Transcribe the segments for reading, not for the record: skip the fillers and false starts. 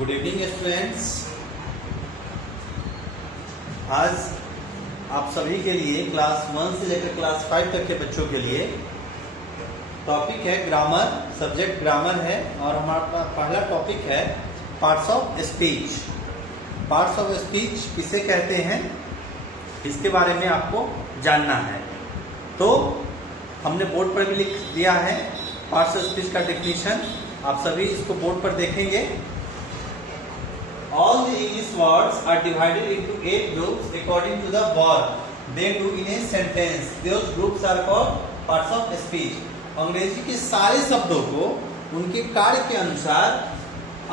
Good evening students. आज आप सभी के लिए क्लास 1 से लेकर क्लास 5 तक के बच्चों के लिए टॉपिक है ग्रामर। सब्जेक्ट ग्रामर है और हमारा पहला टॉपिक है parts of speech. Parts of speech किसे कहते हैं, इसके बारे में आपको जानना है। तो हमने बोर्ड पर भी लिख दिया है पार्ट्स ऑफ स्पीच का डेफिनेशन। आप सभी इसको बोर्ड पर देखेंगे। All the English words are divided into 8 groups according to the work they do in a sentence. Those groups are called parts of speech. अंग्रेजी के सारे शब्दों को उनके कार्य के अनुसार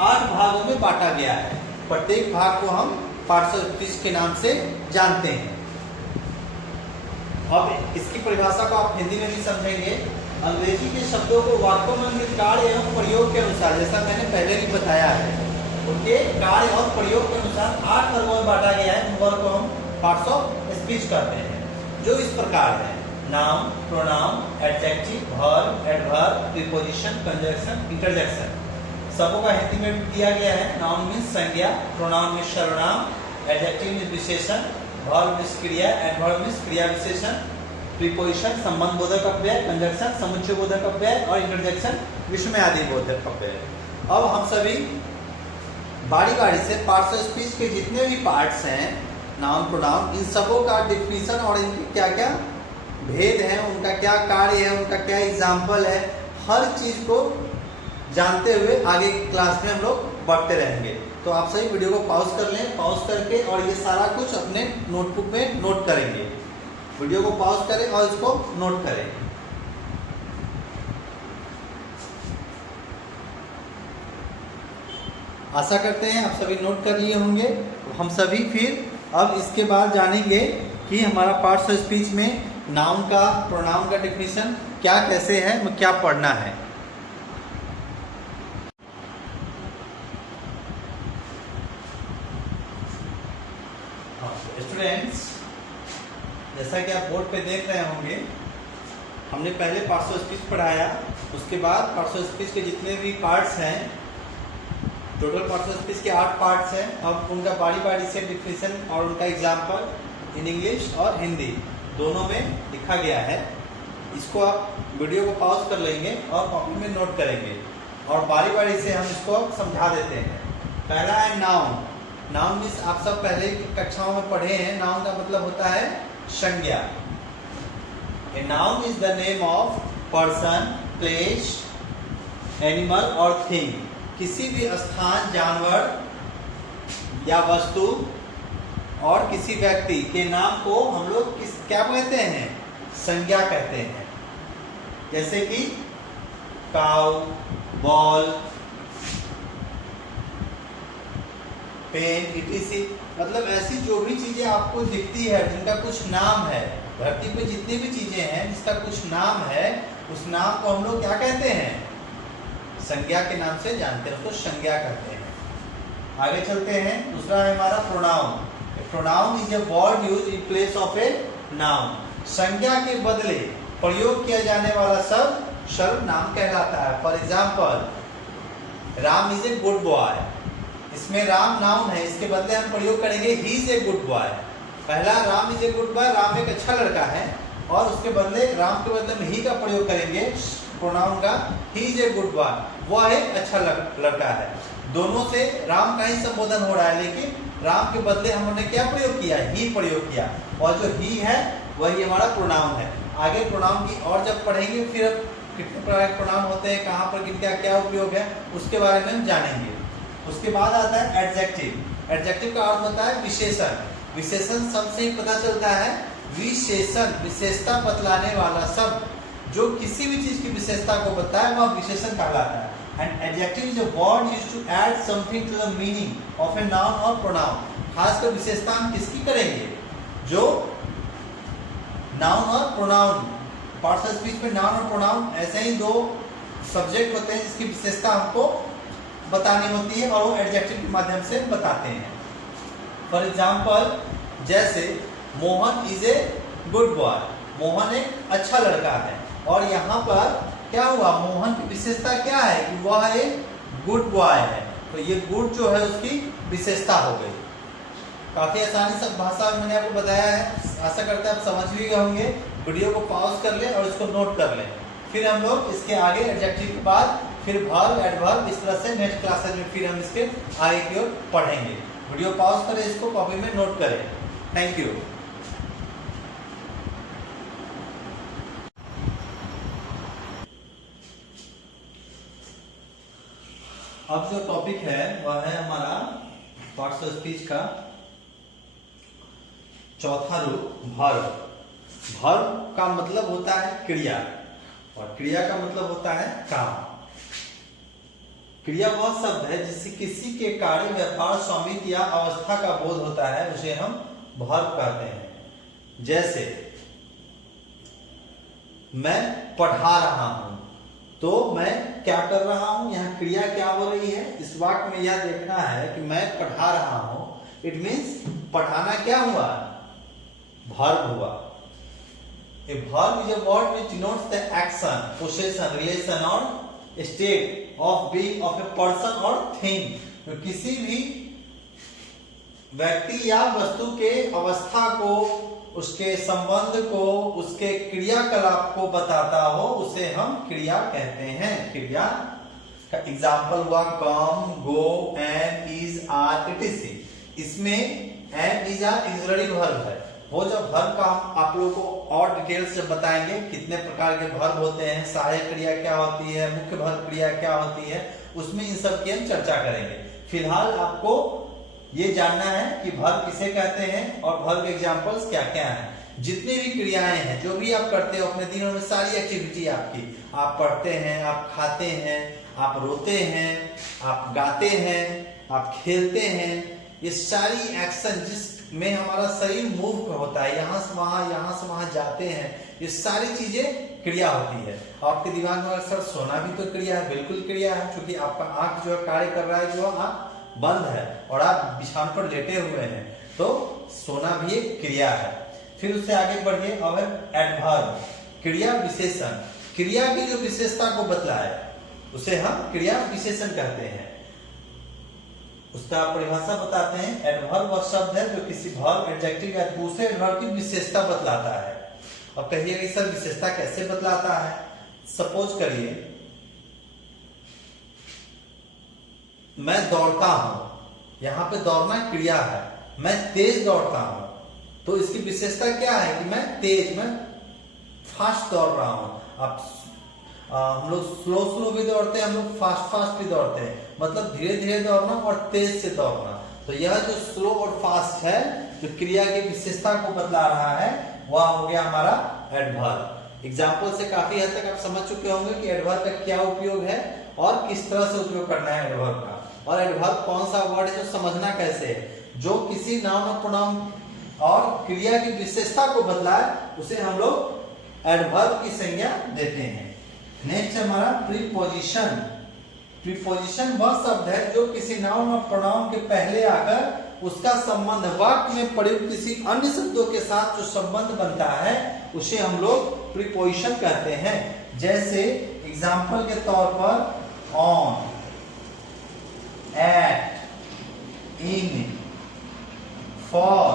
8 भागों में बांटा गया है। प्रत्येक भाग को हम पार्ट्स ऑफ स्पीच के नाम से जानते हैं। अब इसकी परिभाषा को आप हिंदी में भी समझेंगे। अंग्रेजी के शब्दों को वाक्यों में उनके कार्य एवं प्रयोग के अनुसार, जैसा मैंने पहले भी बताया है, उनके कार्य और प्रयोग के अनुसार 8 वर्गों में बांटा गया है। उन वर्ग को हम पार्ट्स ऑफ स्पीच कहते हैं, जो इस प्रकार है: noun, pronoun, adjective, verb, adverb, preposition, conjunction, interjection. सबों का हिंदी में दिया गया है। नाउन मीन्स संज्ञा, प्रोनाउन मीन्स सर्वनाम, एडजेक्टिव मीन्स विशेषण, वर्ब मीन्स क्रिया, एडवर्ब मीन्स क्रिया विशेषण, प्रीपोजिशन संबंध बोधक अव्यय, कंजंक्शन समुच्चय बोधक अव्यय और इंटरजेक्शन विषमयादि बोधक अव्यय। अब हम सभी बारी बारी से पार्ट्स ऑफ स्पीच के जितने भी पार्ट्स हैं, नाउन, प्रोनाउन, इन सबों का डिफिनीशन और इनके क्या क्या भेद है, उनका क्या कार्य है, उनका क्या एग्जाम्पल है, हर चीज को जानते हुए आगे क्लास में हम लोग बढ़ते रहेंगे। तो आप सभी वीडियो को पॉज कर लें, पॉज करके और ये सारा कुछ अपने नोटबुक में नोट करेंगे। वीडियो को पॉज करें और इसको नोट करें। आशा करते हैं आप सभी नोट कर लिए होंगे। हम सभी फिर अब इसके बाद जानेंगे कि हमारा पार्ट्स ऑफ स्पीच में नाउन का, प्रोनाउन का डेफिनेशन क्या कैसे है, में क्या पढ़ना है। स्टूडेंट्स, जैसा कि आप बोर्ड पे देख रहे होंगे, हमने पहले पार्ट्स ऑफ स्पीच पढ़ाया। उसके बाद पार्ट्स ऑफ स्पीच के जितने भी पार्ट्स हैं, टोटल पार्ट्स ऑफ स्पीच के 8 पार्ट्स हैं। अब उनका बारी बारी से डिफिनेशन और उनका एग्जाम्पल इन इंग्लिश और हिंदी दोनों में लिखा गया है। इसको आप वीडियो को पॉज कर लेंगे और कॉपी में नोट करेंगे और बारी बारी से हम इसको समझा देते हैं। पहला है नाउन। नाउन मीन्स आप सब पहले की कक्षाओं में पढ़े हैं। नाउन का मतलब होता है संज्ञा। A noun is the name of person, place, animal और थिंग। किसी भी स्थान, जानवर या वस्तु और किसी व्यक्ति के नाम को हम लोग क्या कहते हैं? संज्ञा कहते हैं। जैसे कि काऊ, बॉल, पेन, इटीसी। मतलब ऐसी जो भी चीजें आपको दिखती है जिनका कुछ नाम है, धरती पे जितनी भी चीजें हैं जिसका कुछ नाम है, उस नाम को हम लोग क्या कहते हैं? संज्ञा के नाम से जानते हैं, उसको संज्ञा कहते हैं। आगे चलते हैं। दूसरा है हमारा pronoun. Pronoun is a word used in place of a noun. संज्ञा के बदले प्रयोग किया जाने वाला शब्द सर्वनाम कहलाता है। For example, Ram is a good boy. इसमें राम नाउन है, इसके बदले हम प्रयोग करेंगे he is a good boy. पहला Ram is a good boy, Ram एक अच्छा लड़का है, और उसके बदले राम के बदले में ही का प्रयोग करेंगे प्रोनाउन का, ही इज ए गुड बॉय, वह एक अच्छा लड़का है। दोनों से राम का ही संबोधन हो रहा है, लेकिन राम के बदले हमने क्या प्रयोग किया? ही प्रयोग किया, और जो ही है वही हमारा प्रोनाउन है। आगे प्रोनाउन की और जब पढ़ेंगे, फिर कितने प्रकार के प्रोनाउन होते हैं, कहाँ पर किनका क्या उपयोग है, उसके बारे में हम जानेंगे। उसके बाद आता है एडजेक्टिव। एडजेक्टिव का अर्थ होता है विशेषण। विशेषण शब्द से ही पता चलता है। विशेषण, विशेषता बतलाने वाला शब्द जो किसी भी चीज की विशेषता को बताए, वह विशेषण कहलाता है। And adjective is a word used to add something to the meaning of a noun और प्रोनाउन। खासकर विशेषता हम किसकी करेंगे? जो नाउन और प्रोनाउन, पार्ट्स ऑफ स्पीच में नाउन और प्रोनाउन ऐसे ही दो सब्जेक्ट होते हैं जिसकी विशेषता हमको बतानी होती है, और वो एडजेक्टिव के माध्यम से बताते हैं। फॉर एग्जाम्पल, जैसे Mohan is a good boy. Mohan एक अच्छा लड़का है, और यहाँ पर क्या हुआ? मोहन की विशेषता क्या है कि वह एक गुड बॉय है। तो ये गुड जो है उसकी विशेषता हो गई। काफी आसानी से भाषा में मैंने आपको बताया है, आशा करते हैं आप समझ भी गए होंगे। वीडियो को पॉज कर लें और इसको नोट कर लें। फिर हम लोग इसके आगे एडजेक्टिव के बाद फिर वर्ब, एडवर्ब, इस तरह से नेक्स्ट क्लासेस में फिर हम इसके आगे की ओर पढ़ेंगे। वीडियो पॉज करें, इसको कॉपी में नोट करें। Thank you. अब जो टॉपिक है वह है हमारा पार्ट्स ऑफ स्पीच का चौथा रूप वर्ब। वर्ब का मतलब होता है क्रिया और क्रिया का मतलब होता है काम। क्रिया वह शब्द है जिससे किसी के कार्य, व्यापार, स्वामित्व या अवस्था का बोध होता है, उसे हम वर्ब कहते हैं। जैसे मैं पढ़ा रहा हूं, तो मैं क्या कर रहा हूं, यहाँ क्रिया क्या हो रही है, इस वाक्य में यह देखना है कि मैं पढ़ा रहा हूं। इट मीन्स पढ़ाना क्या हुआ, वर्ब हुआ। A verb is a word which denotes the action, possession, relation or state of being of a person or thing। तो किसी भी व्यक्ति या वस्तु के अवस्था को, उसके संबंध को, उसके क्रियाकलाप को बताता हो, उसे हम क्रिया कहते हैं। क्रिया का एग्जाम्पल हुआ come, go, am, is, are, etc। इसमें am, is, are auxiliary verb है। वो जब वर्ब का आप लोगों को और डिटेल से बताएंगे, कितने प्रकार के वर्ब होते हैं, सहायक क्रिया क्या होती है, मुख्य वर्ब क्रिया क्या होती है, उसमें इन सब की हम चर्चा करेंगे। फिलहाल आपको ये जानना है कि वर्ब किसे कहते हैं और वर्ब के एग्जांपल्स क्या क्या हैं। जितनी भी क्रियाएं हैं, जो भी आप करते हो अपने दिनों में, सारी एक्टिविटी आपकी, आप पढ़ते हैं, आप खाते हैं, आप रोते हैं, आप गाते हैं, आप खेलते हैं, ये सारी एक्शन जिसमें हमारा शरीर मूव होता है, यहाँ से वहां जाते हैं, ये सारी चीजें क्रिया होती है। आपके दिमाग में सर सोना भी तो क्रिया है, बिल्कुल क्रिया है, क्योंकि आपका आंख जो है कार्य कर रहा है, जो आंख बंद है और आप बिछावन पर लेटे हुए हैं, तो सोना भी एक क्रिया है। फिर उससे आगे बढ़िए, अब एडवर्ब, क्रिया विशेषण। क्रिया की जो विशेषता को बतलाए उसे हम क्रिया विशेषण कहते हैं। उसका परिभाषा बताते हैं। एडवर्ब वह शब्द है जो किसी वर्ब, एडजेक्टिव या दूसरे एडवर्ब की विशेषता बतलाता है। अब कहिए सर विशेषता कैसे बतलाता है। सपोज करिए मैं दौड़ता हूं, यहां पे दौड़ना क्रिया है, मैं तेज दौड़ता हूं, तो इसकी विशेषता क्या है कि मैं तेज, मैं फास्ट दौड़ रहा हूं। अब हम लोग स्लो भी दौड़ते हैं, हम लोग फास्ट भी दौड़ते हैं, मतलब धीरे धीरे दौड़ना और तेज से दौड़ना। तो यह जो स्लो और फास्ट है, जो क्रिया की विशेषता को बतला रहा है, वह हो गया हमारा एडवर्ब। एग्जाम्पल से काफी हद तक आप समझ चुके होंगे कि एडवर्ब का क्या उपयोग है और किस तरह से उपयोग करना है एडवर्ब का, और एडवर्ब कौन सा वर्ड है जो समझना कैसे है। जो किसी नाउन और प्रोनाउन और क्रिया की विशेषता को बतलाए उसे हम लोग एडवर्ब की संज्ञा देते हैं। नेक्स्ट हमारा प्रीपोजिशन। प्रीपोजिशन वह शब्द है जो किसी नाउन और प्रोनाउन के पहले आकर उसका संबंध वाक्य में प्रयुक्त किसी अन्य शब्दों के साथ जो संबंध बनता है, उसे हम लोग प्रीपोजिशन कहते हैं। जैसे एग्जाम्पल के तौर पर ऑन, एट, इन, फॉर।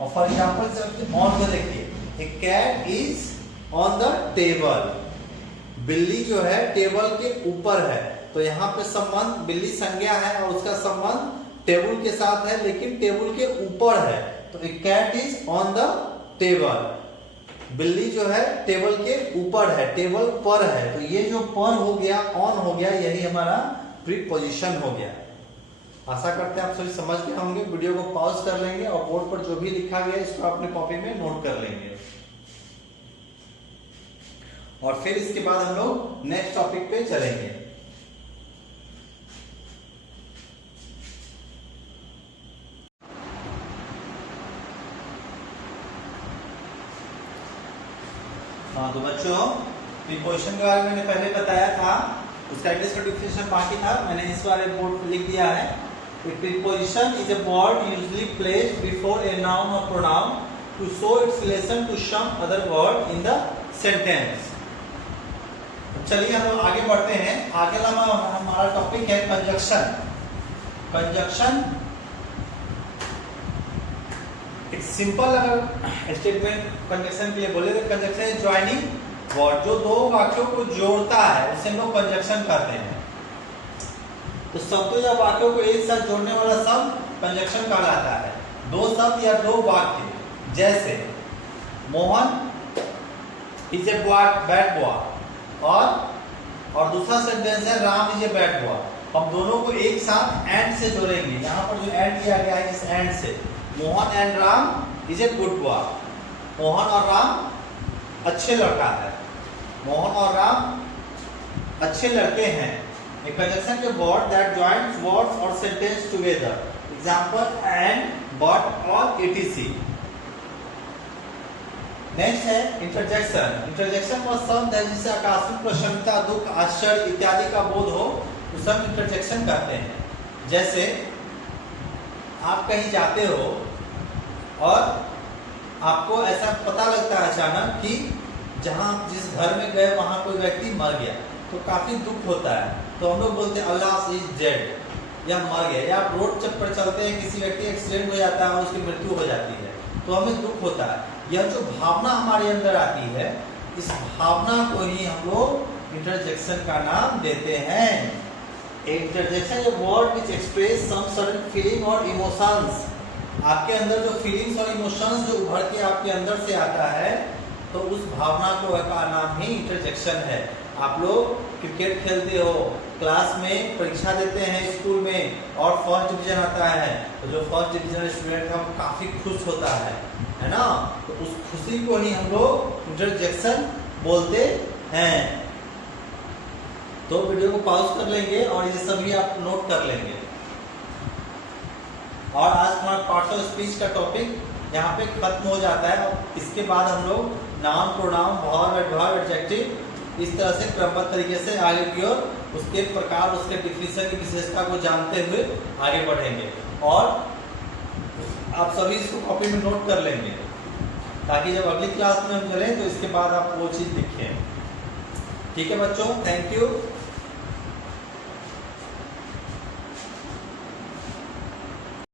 और फॉर एग्जाम्पल ऑन को देखिए, a cat is on the table. बिल्ली जो है टेबल के ऊपर है, तो यहाँ पे संबंध बिल्ली संज्ञा है और उसका संबंध टेबल के साथ है, लेकिन टेबल के ऊपर है, तो a cat is on the table. बिल्ली जो है टेबल के ऊपर है, टेबल पर है, तो ये जो पर हो गया, ऑन हो गया, यही हमारा प्रीपोजिशन हो गया। आशा करते हैं आप सभी समझ गए होंगे। वीडियो को पॉज कर लेंगे और बोर्ड पर जो भी लिखा गया इसको अपने कॉपी में नोट कर लेंगे, और फिर इसके बाद हम लोग नेक्स्ट टॉपिक पे चलेंगे। हाँ तो बच्चों, प्रीपोजिशन के बारे में मैंने पहले बताया था, उसका इंग्लिश का डिफिनेशन बाकी था, मैंने इस वाले बोर्ड पर लिख दिया है। Preposition is a word usually placed before a noun और pronoun to show its relation to some other word in the sentence. चलिए हम लोग आगे बढ़ते हैं। आगे हमारा टॉपिक है कंजक्शन। कंजक्शन, एक सिंपल अगर स्टेटमेंट कंजक्शन के लिए बोले तो कंजक्शन इज ज्वाइनिंग वर्ड, जो दो वाक्यों को जोड़ता है उसे हम लोग कंजक्शन कहते हैं। तो शब्दों या वाक्यों को एक साथ जोड़ने वाला शब्द कंजक्शन कहलाता है। दो शब्द या दो वाक्य, जैसे Mohan is a bad boy और दूसरा सेंटेंस है Ram is a bad boy. हम दोनों को एक साथ एंड से जोड़ेंगे। यहाँ पर जो एंड दिया गया है इस एंड से, Mohan and Ram is a good boy. Mohan और राम अच्छे लड़का है। मोहन और राम अच्छे लड़के हैं। A conjunction के word that joins words or sentence together. Example and, but और etc. Next है interjection. Interjection वह शब्द है जिससे आकस्मिक प्रसन्नता, दुख, आश्चर्य इत्यादि का बोध हो, उसे हम interjection कहते हैं। जैसे आप कहीं जाते हो और आपको ऐसा पता लगता है अचानक कि जहाँ जिस घर में गए वहाँ कोई व्यक्ति मर गया, तो काफी दुख होता है। तो हम लोग बोलते हैं अल्लाह इज डेड, या मर गया। या आप रोड पर चलते हैं, किसी व्यक्ति एक्सीडेंट हो जाता है, उसकी मृत्यु हो जाती है, तो हमें दुख होता है। यह जो भावना हमारे अंदर आती है, इस भावना को ही हम लोग इंटरजेक्शन का नाम देते हैं। Interjection a word which express some certain feeling और इमोशंस। आपके अंदर जो फीलिंग्स और इमोशंस जो उभर के आपके अंदर से आता है, तो उस भावना को का नाम ही इंटरजेक्शन है। आप लोग क्रिकेट खेलते हो, क्लास में परीक्षा देते हैं स्कूल में और फर्स्ट डिवीजन आता है, तो जो फर्स्ट डिवीजन स्टूडेंट है वो काफी खुश होता है ना। तो उस खुशी को ही हम लोग इंटरजेक्शन बोलते हैं। तो वीडियो को पॉज कर लेंगे और ये सभी आप नोट कर लेंगे। और आज हमारा पार्ट्स ऑफ स्पीच का टॉपिक यहाँ पे खत्म हो जाता है। और इसके बाद हम लोग noun, pronoun, verb, adverb, adjective इस तरह से क्रमबद्ध तरीके से आगे की ओर उसके प्रकार, उसके डिफिनेशन की विशेषता को जानते हुए आगे बढ़ेंगे। और आप सभी इसको कॉपी में नोट कर लेंगे, ताकि जब अगली क्लास में हम चलें तो इसके बाद आप वो चीज़ लिखें। ठीक है बच्चों, थैंक यू।